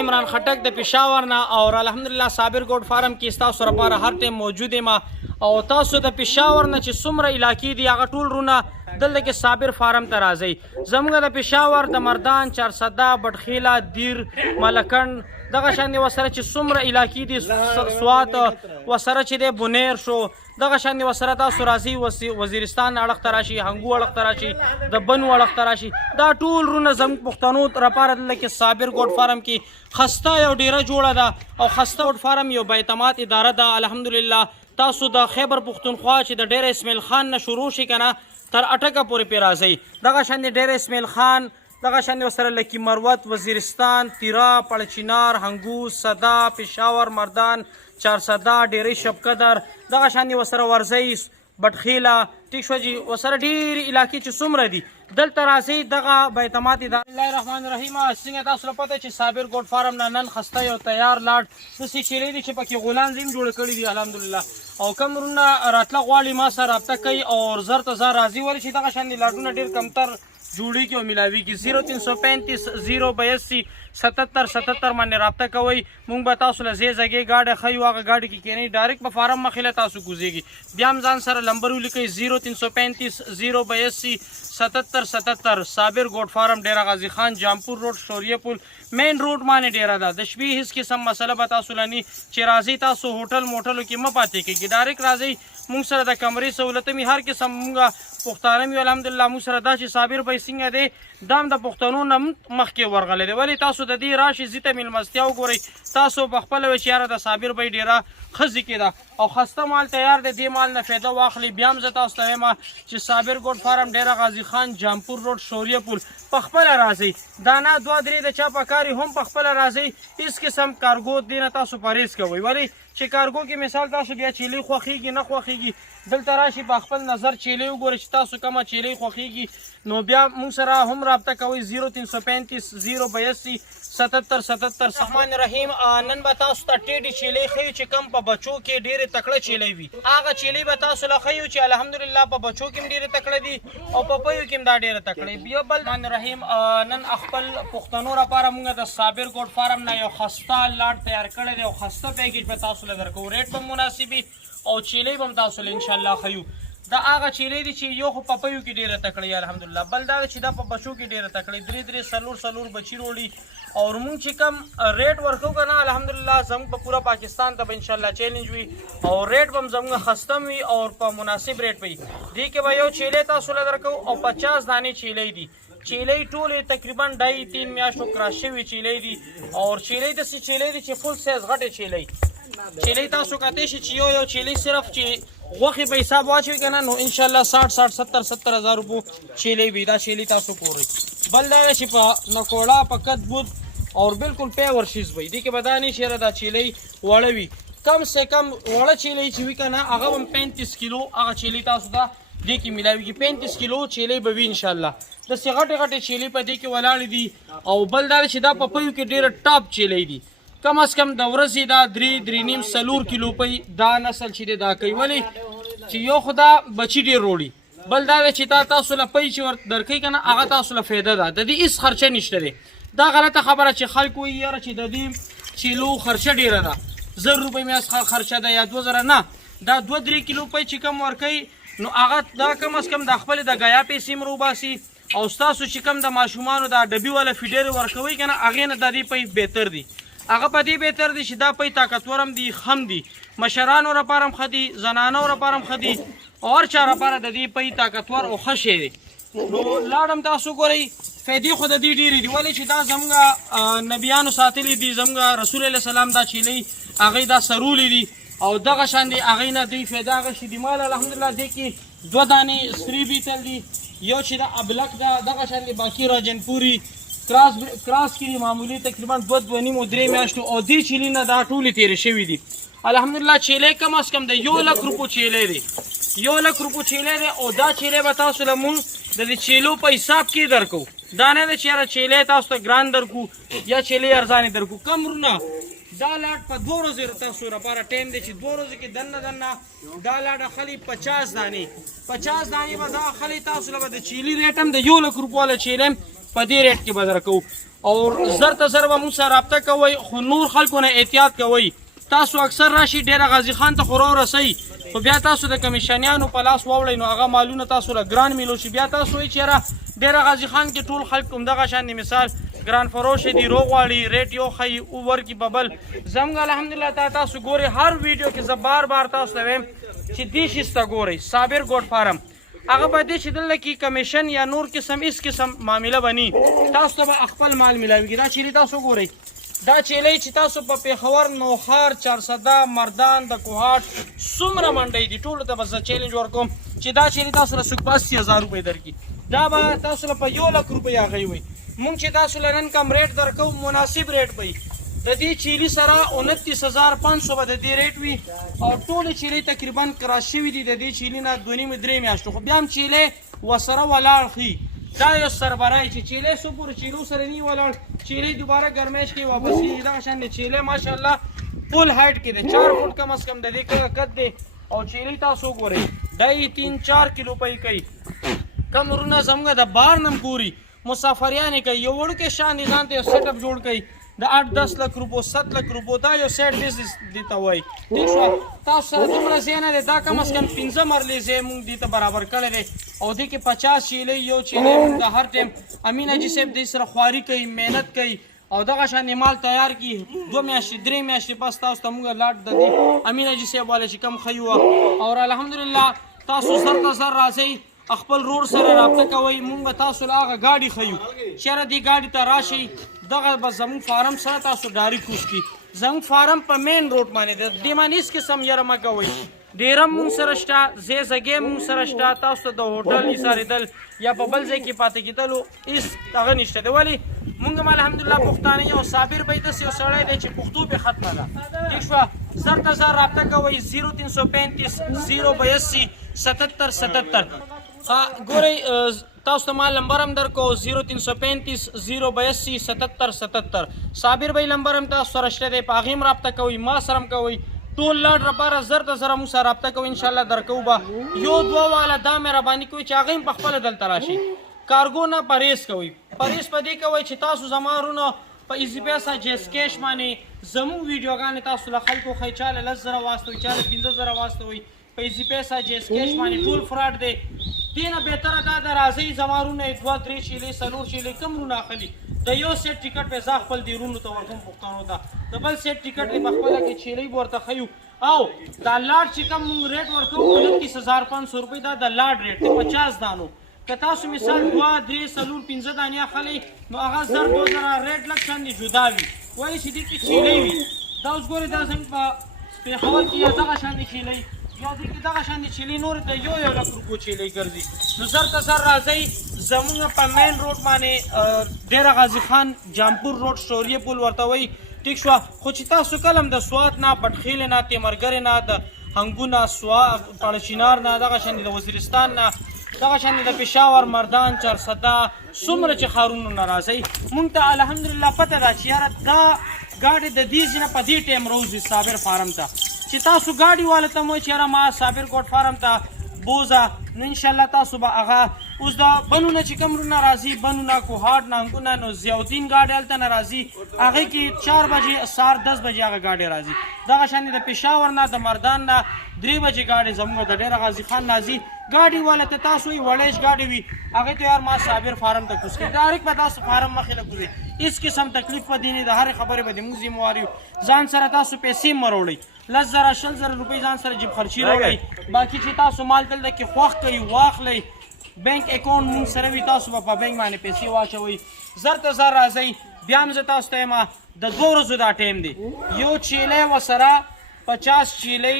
عمران خټک د پېښور نه او الحمدلله صابر ګوډ فارم کې ستاسو لپاره هر ټیم موجود یم او تاسو د پېښور نه چې څومره علاقې دي هغه ټول رونه دلته کې صابر فارم ته راځئ. زموږ د پېښور د مردان، چارسده، بټخیله، دیر، ملکنډ دغه شان دي ورسره چې څومره علاقې دي، سوات ورسره چې دی بونیر شو، دغه شان دي ورسره تاسو راځئ وزیرستان اړخ ته راشي، هنګو اړخ ته راشي، د بنو اړخ ته راشي. دا ټول رونه زموږ پښتنو لپاره دلته کې صابر ګوډ فارم کې خسته یو ډیره جوړه ده او خسته ګوډ فارم یو بااعتماد اداره ده. الحمدلله تاسو د خیبر پښتونخوا چې د ډیر اسماعیل خان نه شروع شي کنه تر اټکه پورې پې راځئ. دغه شان دي ډیر اسماعیل خان، دغه شان دي ورسره لکي مروت، وزیرستان، تیرا، پړچینار، هنګو، صدا، پېښور، مردان، چارسده، ډیری شبقدر، دغه شان دي ورسره ورځئ، بټخیله، ټیک شوه جي، ورسره ډېرې علاقې چې څومره دي دلته راځئ. دغه بااعتماد اداره. بسم الله الرحمن الرحیم. څنګه تاسو له پته چې صابر ګوډ فارم نه نن خسته یو تیار لاټ داسې چیرې دي چې پکې غولان زیم جوړ کړي دي الحمدلله او کوم رونه راتله غواړي ما سره رابطه کوي او زر ته زر راځي ولې چې دغه شان دي لاټونه ډېر کمتر جوړیږي او میلاویږي. 0335 082 77 77 باندې رابطه کوئ. موږ به تاسو له ځای ځای ګاډی ښیو، هغه ګاډي کې کینئ ډایرکټ په فارم مخې له تاسو کوزیږي. بیا هم ځان سره نمبر ولیکئ 0335 082 77 77. صابر ګوډ فارم ډیره غازی خان جامپور روډ شوریه پل مین روډ باندې ډیره ده. د شپې هیڅ قسم مسله به تاسو لنی چې راځئ تاسو هوټل موټلو کې مه پاتې کېږي، ډایرکټ راځئ. موږ سره د کمرې سهولت مې هر قسم موږ پښتانه مې الحمدلله موږ سره دا چې صابر به څنګه دی دا هم د پښتنو نه مخکې ورغلی دی. ولې تاسو د دې راشي ځي ته مېلمستیا وګورئ، تاسو په خپله وایئ چې یاره د صابر به ډېره ښه ځکې ده او خسته مال تیار دی، دې مال نه فایده واخلي. بیا هم زه تاسو ته وایم چې صابر ګوډ فارم ډیره غازی خان جامپور روډ شوریه پل په خپله راځئ. دانه دوه درې د چا په کار هم په خپله راځئ. هېڅ قسم کارګو دې نه تاسو پرهیز کوئ. ولې چې کارګو کې مثال تاسو بیا چیلۍ خوښېږي نه خوښېږي دلته راشي په خپل نظر چیلۍ وګورئ چې تاسو کومه چیلۍ خوښېږي نو بیا موږ سره هم رابطه کوئ 0335 082 77 77. الرحمن الرحیم. نن به تاسو ته ټیډې چیلۍ ښیو چې کوم په بچو کې ډېرې تکړه چیلۍ وي. هغه چیلۍ به تاسو له ښیو چې الحمدلله په بچو کې هم ډېرې تکړه دي او په پیو کې هم دا ډېره تکړه دي. بیا بل الرحمن الرحیم. نن خپل پښتنو لپاره موږ د صابر ګوډ فارم نه یو خسته لاټ تیار کړی دی او خسته پیکیج به تاسو له درکوو. ریټ به مناسب وي او چیلۍ به هم تاسو له انشاءالله ښیو. دا هغه چیلۍ دي چې یو خو په پیو کې ډېره تکړه الحمدلله، بل دا چې دا په بچو کې ډېره تکړه درې درې څلور بچي وروړي او موږ چې کم ریټ ورکوو که نه الحمدلله زموږ په پوره پاکستان ته به انشاءالله چیلنج وي او ریټ به هم زموږ خسته وي او په مناسب ریټ به وي. دې کې به یو چیلۍ تاسو له درکوو او 50 دانې چیلۍ دي. چیلۍ ټولې تقریبا 2.5-3 میاشتو کراس شوي چیلۍ دي او چیلۍ داسې چیلۍ دي چې فل سایز غټې چیلۍ تاسو کتی شي چې یو چیلۍ صرف چې غوښې به حساب واچوي که نه نو انشاءالله 60 70 هزار روپو چیلۍ وي. دا چیلۍ تاسو پورئ. بل دا دی چې په نکوړه په کد بود او بالکل پیور شیز وي. دې کې به دا نه شي دا چیلۍ وړه وي. کم سے کم وړه چیلۍ چې وي که نه هغه هم 35 کیلو هغه چیلۍ تاسو ته دې کې میلاویږي. 35 کیلو چیلۍ به وي انشاءالله. داسې غټې چیلۍ په دې کې ولاړې دي او بل دا چې دا په پیو کې ډېره ټاپ چیلۍ دي. کم از کم د ورځې دا 3.5 4 کیلو پی دا نسل چې دی دا کوي. ولې چې یو خو دا بچي ډېر روړي، بل دا دی چې تاسو له پی چې ور درکوي که نه هغه تاسو له فایده ده، د دې هېڅ خرچه نشته دی. دا غلطه خبره چې خلک وایي یاره چې د دې چیلو خرچه ډېره ده، 1000 روپۍ مې خرچه ده یا 2000 نه، دا 2-3 کیلو پی چې کم ورکوي نو هغه دا کم از کم د خپلې د ګیا پیسې هم روباسي او ستاسو چې کم د ماشومانو دا ډبي والا فیډرې ورکوئ که نه هغې نه د دې پی بهتر دي. هغه په دې بهتر دي چې دا پی طاقتور هم دي، خم دي، مشرانو لپاره هم ښه دي، زنانو لپاره هم ښه دي او هر چا لپاره د دې پی طاقتور او ښه شی دی. نو لاړ هم تاسو ګورئ فایدې خو د دې ډېرې دي. ولې چې دا زموږ نبیانو ساتلي دي، زموږ رسول علیه السلام دا چیلۍ هغوی دا سرولي دي او دغه شان دي هغوی نه دوی فایده اخیستې دي. مال الحمدلله دې کې 2 دانې سري بیتل دي، یو چې دا ابلک ده دغه شان دي، باقي راجنپوري کراس کې معمولی تقریبا 2.5-3 میاشتو او دې چیلۍ نه دا ټولې تېرې شوي دي. الحمدلله چیلۍ کم از کم د 1 لک روپو چیلۍ دی، 1 لک روپو چیلۍ دی او دا چیلۍ به تاسو له مونږ د دې چیلو په حساب کې درکو. دا نه ده چې یاره چیلۍ تاسو ته ګران درکو یا چیلۍ ارزانې درکو. کم رونه دا لاټ په 2 ورځې تاسو لپاره ټایم دی چې 2 ورځې کې دننه دا لاټ اخلي 50 دانې به دا اخلي تاسو له د چیلۍ ریټ هم د 1 لک روپو والا چیلۍ په دې ریټ کې به درکو. او زر ته زر به موږ سره رابطه کوئ خو نور خلکو نه احتیاط کوئ تاسو اکثر راشي ډېره غازي خان ته خو راورسئ خو بیا تاسو د کمیشنیانو په لاس واوړئ نو هغه مالونه تاسو له ګران میلو شي بیا تاسو وایئ چې یاره ډېره غازي خان کې ټول خلک همدغه شان دي مثال ګران فروش دي روغ غواړي ریټ یو ښیي اوور کې ببل زموږ الحمدلله تاسو ګورئ هر ویډیو کې زه بار بار تاسو ته وایم چې دې شیز ته ګورئ صابر ګوډ فارم هغه به دې چې دلته کې کمیشن یا نور قسم هېڅ قسم معامله به ني تاسو ته به خپل مال میلاویږي دا چیلې تاسو ګورئ دا چیلې چې تاسو په پېښور نوخار چارسده مردان د کوهاټ څومره منډۍ دي ټولو ته به زه چیلنج ورکوم چې دا چیلې تاسو له څوک 80,000 روپۍ درکړي دا به تاسو له په 1,00,000 روپۍ هغوی وي مونږ چې تاسو له نن کم ریټ درکوو مناسب ریټ به وي د دې چیلي سره 29,500 به د دې ریټ وي او ټولې چیلې تقریبا کراس شوي دي د دې چیلي نه 2.5-3 میاشتو خو بیا هم چیلې ورسره ولاړ ښي دا یو سربرای چې چیلې څو پورې چیلو سره نی ولاړ چیلې دوباره ګرمایش کې واپس کېږي دغه شان د چیلې ماشاءالله فل هایټ کې دی 4 فوټ کم از کم د دې قد دی او چیلې تاسو ګورئ دا یې 3-4 کیلو پی کوي کم ورونه زموږ د بار نم ګوري مسافریانې کوي یو وړوکی شان دي ځان ته یو سیټ اپ جوړ کوي د 8-10 لک روپو 7 لک روپو دا یو سیټ بزنس دي ته وایي ټیک شوه تاسو سره دومره ځای نه دی دا کم از کم 15 مرلې ځای مونږ دې ته برابر کړی دی او دې کې 50 چیلې یو چیلې مونږ د هر ټایم امین حاجي صاحب دې سره خواري کوي محنت کوي او دغه شان مال تیار کی 2 میاشتې 3 میاشتې پس تاسو ته مونږ لاټ د دې امین حاجي صاحب والا چې کم ښیي او الحمدلله تاسو زر ته زر راځئ خپل رور سره رابطه کوئ مونږ به تاسو له هغه ګاډي ښیو چېرې دې ګاډي ته راشئ دغه به زموږ فارم سره تاسو ډایرکټ کوز کړي زموږ فارم په مین روډ باندې دی دې باندې هېڅ قسم یره مه کوئ ډېره مونږ سره شته ځای ځګی مونږ سره شته تاسو ته د هوټل ایسارېدل یا په بل ځای کې پاتې کېدلو هېڅ هغه نشته دی ولې مونږ هم الحمدلله پښتانه یو صابر به داسې یو سړی دی چې پښتو پې ختمه ده ټیک شوه زر ته زر رابطه کوئ 0335 082 77 77 ګورئ تاسو ته ما نمبر هم درکو 0335 082 77 77 صابر بھائی نمبر هم تاسو سره شته دی په هغې هم رابطه کوئ ما سره هم کوئ ټول لاډ لپاره زر ته زره موږ سره رابطه کوئ انشاءالله درکوو به یو دوه والا دا مهرباني کوئ چې هغه هم پخپله دلته راشي کارګو نه پرهیز کوئ پرهیز په دې کوئ چې تاسو زما ورونه په ایزي پیسه جیس کیش باندې زموږ ویډیوګانې تاسو له خلکو ښایي چا له 10,000 واستوئ چا له 15,000 واستوئ په ایزي پیسه جیس کیش باندې ټول فراډ دی دې نه بهتره دا ده راځئ زما رونه 2-3 چیلې 4 چیلې کم رونه اخلي د یو سیټ ټیکټ پې زه خپل دې رونو ته ورکوم پښتنو ته د بل سیټ ټیکټ دې په خپله کې چیلې به ورته ښیو او دا لاډ چې کوم مونږ ریټ ورکوو 29,500 روپۍ دا د لاډ ریټ دی 50 دانو که تاسو مثال 2-3 4 5 دانې اخلئ نو هغه 1,000 ریټ لږ شان دي جدا وي وایي چې دې کې چیلې وي دا اوس ګورئ دا زموږ په پېښور کې یا دغه شان دي چیلې یا دې کې دغه شان دي چیلې نورې ته 1,00,000 روپو چیلې ګرځي نو زر ته زر راځئ زموږ په مین روډ باندې ډېره غازي خان جامپور روډ شوریه پل ورته وایي ټیک شوه خو چې تاسو کله هم د سوات نه پټخیلې نه تیمرګرې نه د هنګو نه پاړچینار نه دغه شان د وزیرستان نه دغه شان د پېښور مردان چارسده څومره چې ښارونو نه راځئ مونږ ته الحمدلله پته ده چې یاره دا ګاډې د دې ځای نه په دې ټایم روځي صابر فارم ته چې تاسو ګاډي والا ته مو چې یاره ما صابر ګوډ فارم ته بوزه نو انشاءالله تاسو به هغه اوس دا بنونه چې کوم رونه راځي بنونه کوهاټ نانګونه نو ضیاءالدین ګاډي هلته نه راځي هغې کې 4 بجې سهار 10 بجې هغه ګاډي راځي دغه شانې د پېښور نه د مردان نه 3 بجې ګاډي زموږ د ډېره غازي خان راځي ګاډي والا ته تاسو وایي وړیش ګاډي وي هغې ته یار ما صابر فارم ته کوز کړي ډایرکټ به تاسو فارم مخې له کوزئ هېڅ قسم تکلیف به دې نه د هرې خبرې به د موږ ذموار یو ځان سره تاسو پیسې مه راوړئ 10,000 روپۍ ځان سره جیب خرچي راوړئ باقي چې تاسو مال دلته کې خوښ کوئ واخلئ بینک اکاونټ مونږ سره وي تاسو به په بینک باندې پیسې واچوئ زر ته زر راځئ بیا هم زه تاسو ته یم د 2 ورځو دا ټایم دی یو چیلې ورسره 50 چیلې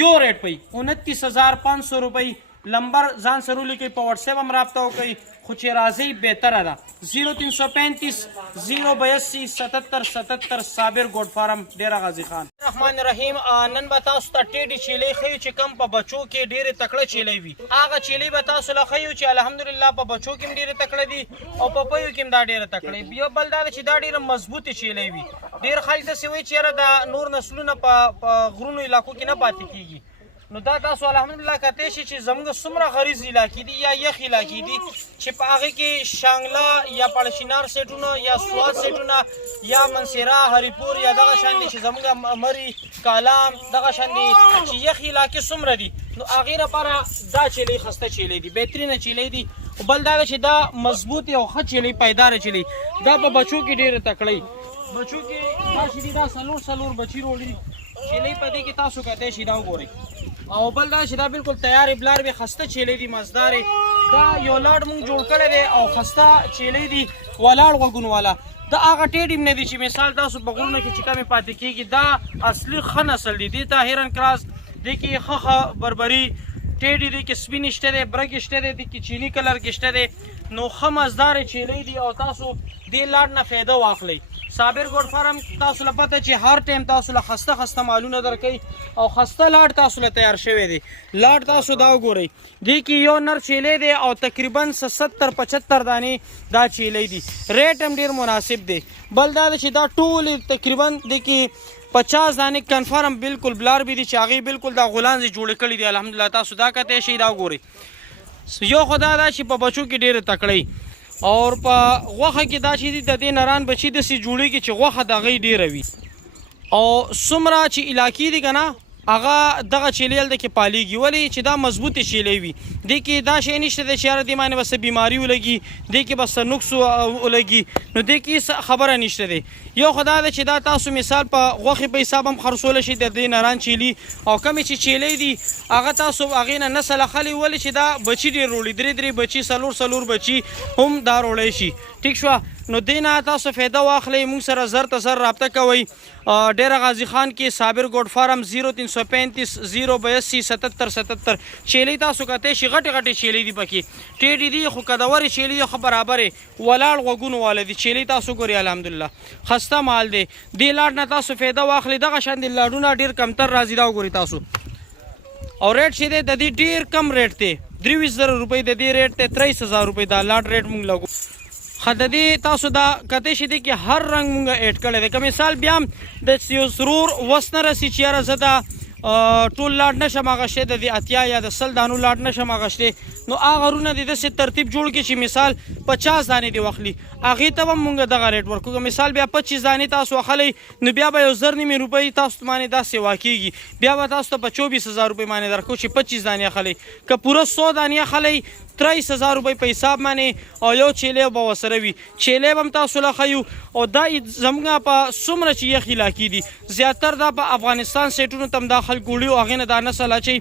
یو ریټ پی 29,500 روپۍ نمبر ځان سره ولیکئ په واټساپ هم رابطه وکړئ خو چې راځئ بهتره ده 0335 082 77 77 صابر ګوډ فارم ډېره غازي خان الرحمن الرحیم نن به تاسو ته ټیډې چیلې ښیو چې کم په بچو کې ډېرې تکړه چیلې وي هغه چیلې به تاسو له ښیو چې الحمدلله په بچو کې هم ډېرې تکړه دي او په پیو کې هم دا ډېره تکړه وي یو بل دا ده چې دا ډېره مضبوطې چیلې وي ډېر خلک داسې وایي چې یاره دا نور نسلونه په غرونو علاقو کې نه پاتې کېږي نو دا تاسو الحمدلله کته شي چې زموږ څومره غریز علاقې دي یا یخ علاقې دي چې په هغه کې شانګلا یا پړشینار سیټونه یا سواد سیټونه یا منصیرا هریپور یا دغه شان دي چې زموږ مری کالام دغه شان دي چې یخ علاقې څومره دي نو هغې لپاره دا چیلۍ خسته چیلۍ دي بهترینه چیلۍ دي بل دا ده چې دا مضبوط او ښه چیلۍ پایداره چیلۍ دا په بچو کې ډېره تکړی بچو کې دا چې دي دا څلور بچي روړي چیلۍ په دې کې تاسو کتی شي دا وګورئ او بل دا چې دا بالکل تیارې بلار به خسته چیلۍ دي مزدارې دا یو لاډ مونږ جوړ کړی دی او خسته چیلۍ دي ولاړ غوږونو والا دا هغه ټیډ هم نه دي چې مثال تاسو په غرونو کې چې کمې پاتې کېږي دا اصلي ښه نسل دي دې ته هیرن کراس دې کې ښه بربري ټیډ دي کې سپین شته دی برګ شته دی دې کې چینی کلر کې شته دی نو ښه مزدارې چیلۍ دي او تاسو دې لاډ نه فایده واخلئ صابر ګوډ فارم تاسو له پته چې هر ټایم تاسو له خسته مالونه درکوي او خسته لاډ تاسو له تیار شوی دی لاډ تاسو دا وګورئ دې کې یو نر چیلۍ دی او تقریبا 70-75 دانې دا چیلۍ دي ریټ هم ډېر مناسب دی بل دا چې دا ټول تقریبا دې کې 50 دانې کنفرم بالکل بلار به دي چې هغې بالکل دا غولانځې جوړې کړي دي الحمدلله تاسو دا کتی شئ دا وګورئ یو خو دا چې په بچو کې ډېره تکړی اور په غوښه کې دا چې دي د دې نران بچي داسې جوړېږي چې غوښه د هغې ډېره وي او څومره چې علاقې دي که نه هغه دغه چیلۍ هلته کې پالېږي ولې چې دا مضبوطې چیلۍ وي دې کې دا شی نشته دی چې یاره دې باندې به څه بیماري ولګي دې کې به څه نقص ولګي نو دې کې هېڅ خبره نشته دی یو خو دا ده چې دا تاسو مثال په غوښې په حساب هم خرڅولی شئ د دې نران چیلي او کمې چې چیلۍ دي هغه تاسو هغې نه نسل اخلي ولې چې دا بچي ډېر روړي درې بچي څلور بچي هم دا روړی شي ټیک شوه نو دې نه تاسو فایده واخلئ موږ سره زر ته زر رابطه کوئ ډېره غازي خان کې صابر ګوډ فارم 0335 082 77 چیلۍ تاسو کتی شي غټې چیلۍ دي پکې ټیډې دي خو کدورې چیلۍ دي ښه برابرې ولاړ غوږونو والا دي چیلۍ تاسو ګورئ الحمدلله خسته مال دی دې لاډ نه تاسو فایده واخلئ دغه شان دي لاډونه ډېر کمتر راځي دا وګورئ تاسو او ریټ چې دی د دې ډېر کم ریټ دی 23,000 روپۍ د دې ریټ دی 23,000 روپۍ دا لاډ ریټ مونږ لګو ښه د دې تاسو دا کتی شي دی کې هر رنګ مونږ ایډ کړی دی که مثال بیا هم د یو سرور وس نه رسي چې یاره زه دا ټول لاډ نشم اغوښتی د دې 80 یا د 100 دانو لاډ نشم اغوښتی نو هغه رونه دې داسې ترتیب جوړ کړي چې مثال 50 دانې دې واخلي هغې ته به مونږ دغه ریټ ورکړو که مثال بیا 25 دانې تاسو واخلی نو بیا به 1,000 روپۍ تاسو باندې دا سیوا کېږي بیا به تاسو ته په 24,000 روپۍ باندې درکړو چې 25 دانې اخلئ که پوره 100 دانې اخلئ 23,000 روپۍ په حساب باندې او یو چیلۍ به ورسره وي چیلۍ به هم تاسو له ښیو او دا زموږ په څومره چې یخ علاقې دي زیاتر دا په افغانستان سیټونو ته هم دا خلک وړي او هغې نه دا نسل اچوي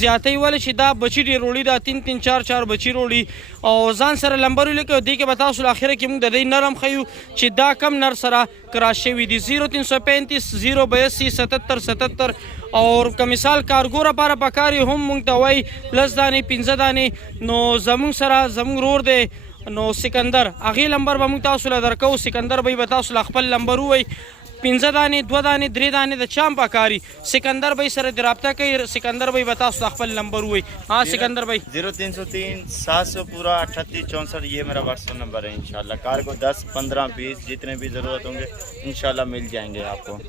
زیاتی ولې چې دا بچي ډېر وړي دا 3 4 بچي وړي او ځان سره لمبر ولیکئ دې کې به تاسو له اخره کې موږ د دې نرم ښیو چې دا کم نر سره کراس شوي دي 0335 082 77 اور که مثال کارګو لپاره پکار یې هم موږ ته وایي 10 دانې 15 دانې نو زموږ سره زموږ رور دی نو سکندر هغې لمبر به موږ تاسو له درکو سکندر به تاسو له خپل لمبر ووایي 15 دانې 2 دانې 3 دانې د چام پکاري سکندر بھائی سره د رابطه کوي سکندر بھائی به تاسو خپل نمبر ووایي हाँ सिकंदर भाई 0303 700 पूरा 38 64 ये मेरा व्हाट्सएप नंबर है इंशाल्लाह कार को 10 15 20 जितने भी ज़रूरत होंगे इंशाल्लाह मिल जाएंगे आपको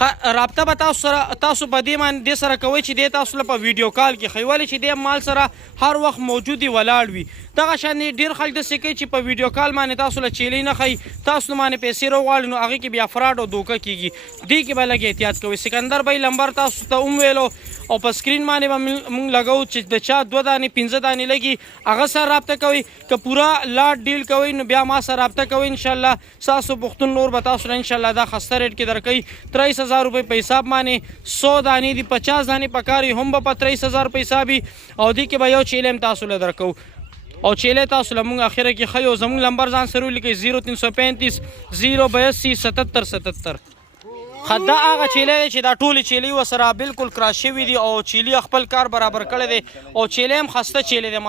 رابطه به تاسو په دې باندې دې سره کوئ چې دې تاسو له په ویډیو کال کې ښیي ولې چې دې مال سره هر وخت موجود وي ولاړ وي دغه شان ډېر خلک داسې کوي چې په ویډیو کال باندې تاسو له چیلۍ نه ښیي تاسو باندې پیسې راغواړي نو هغې کې بیا فراډ او دوکه کېږي دې کې به لږ احتیاط کوئ سکندر بھائی لمبر تاسو ته هم ویلو او په سکرین باندې به موږ لګو چې د چا 2 دانې 15 دانې لګي هغه سره رابطه کوئ که پوره لاټ ډیل کوئ نو بیا ما سره رابطه کوئ انشاءالله ستاسو پوښتنو نور به تاسو له انشاءالله دا خسته ریټ کې درکوي 23,000 روپۍ په حساب باندې 100 دانې دي 50 دانې پکاري هم به په 23,000 په حساب وي او دې کې به یو چیلۍ هم تاسو له درکو او چیلۍ تاسو له مونږ اخره کې ښیو زموږ لمبر ځان سره ولیکئ 0335 082 77 دا هغه چیلۍ دی چې دا ټولې چیلۍ ورسره بالکل کراس شوي دي او چیلۍ خپل کار برابر کړی دی او چیلۍ هم خسته چیلۍ دی